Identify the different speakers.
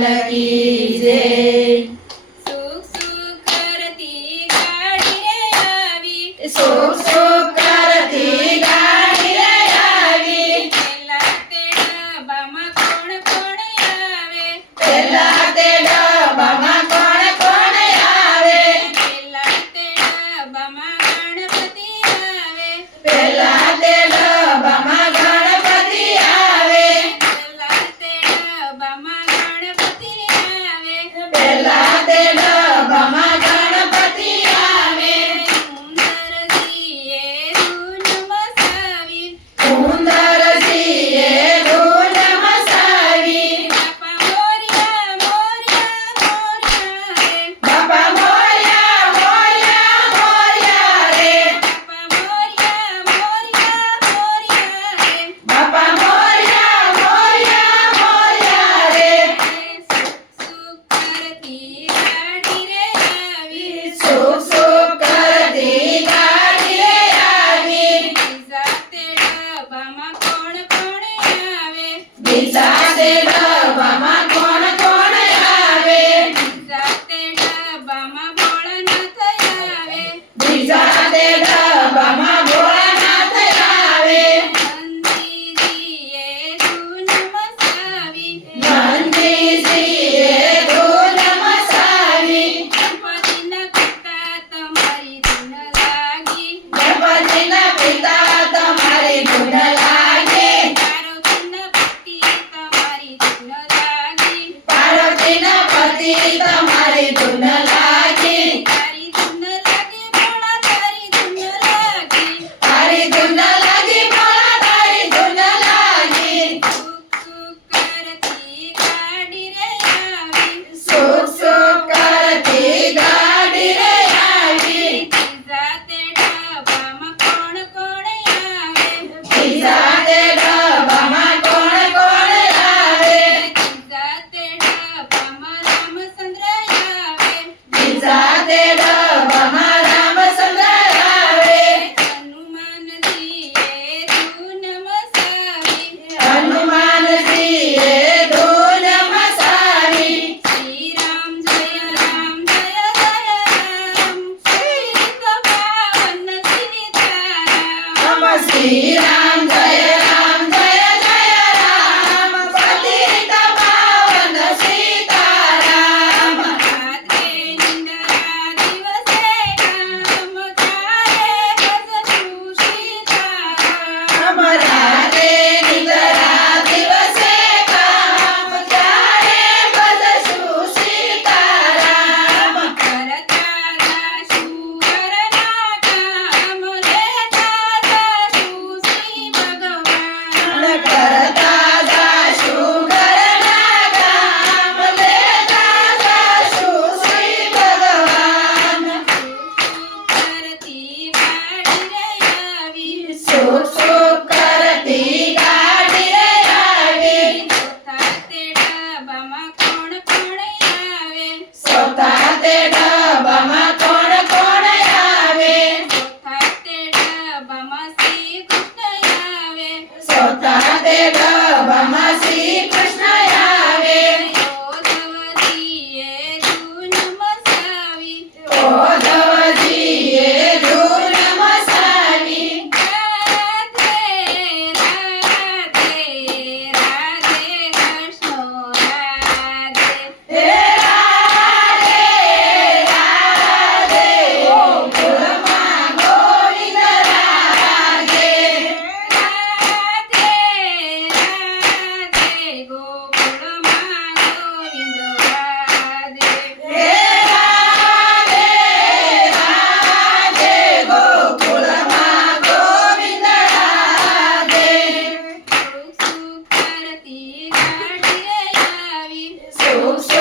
Speaker 1: લાલ
Speaker 2: સુખ સુખ કરતી ગાડી આવી
Speaker 1: સુખ સુખ કરતી આવી
Speaker 2: પેલા તેડા બામાં કોણ કોણ આવે
Speaker 1: પેલા
Speaker 2: जादे Thank you.
Speaker 1: Deus.